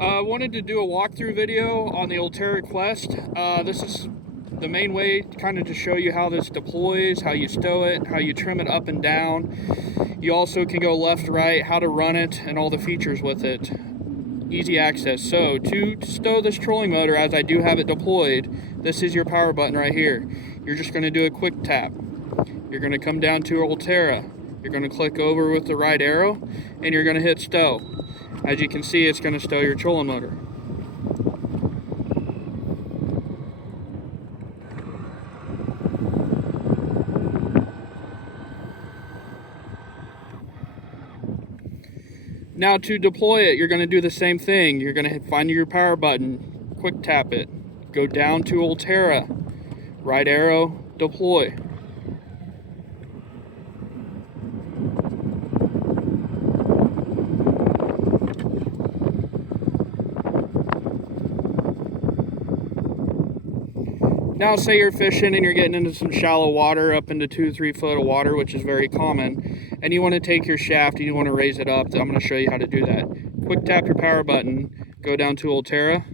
I wanted to do a walkthrough video on the Ulterra Quest. This is the main way kind of to show you how this deploys, how you stow it, how you trim it up and down. You also can go left, right, how to run it, and all the features with it. Easy access. So to stow this trolling motor, as I do have it deployed, this is your power button right here. You're just going to do a quick tap. You're going to come down to Ulterra. You're going to click over with the right arrow, and you're going to hit stow. As you can see, it's going to stow your trolling motor. Now to deploy it, you're going to do the same thing. You're going to find your power button, quick tap it, go down to Ulterra, right arrow, deploy. Now say you're fishing and you're getting into some shallow water, up into 2-3 foot of water, which is very common, and you want to take your shaft and you want to raise it up. I'm going to show you how to do that. Quick tap your power button, go down to Ulterra,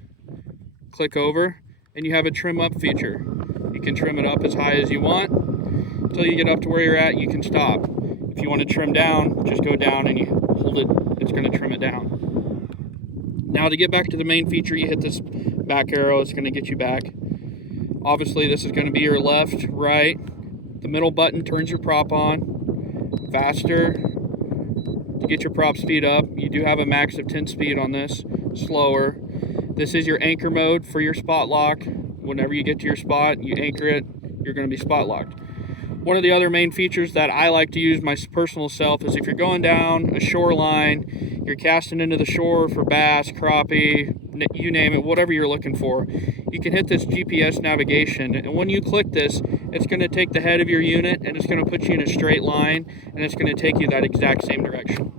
click over, and you have a trim up feature. You can trim it up as high as you want until you get up to where you're at. You can stop. If you want to trim down, just go down and you hold it. It's going to trim it down. Now to get back to the main feature, you hit this back arrow. It's going to get you back. Obviously, this is going to be your left, right. The middle button turns your prop on. Faster to get your prop speed up. You do have a max of 10 speed on this. Slower. This is your anchor mode for your spot lock. Whenever you get to your spot, you anchor it, you're going to be spot locked. One of the other main features that I like to use my personal self is if you're going down a shoreline, you're casting into the shore for bass, crappie, you name it, whatever you're looking for, you can hit this GPS navigation, and when you click this, it's going to take the head of your unit and it's going to put you in a straight line, and it's going to take you that exact same direction.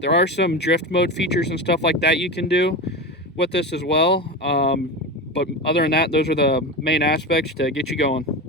There are some drift mode features and stuff like that you can do with this as well, but other than that, those are the main aspects to get you going.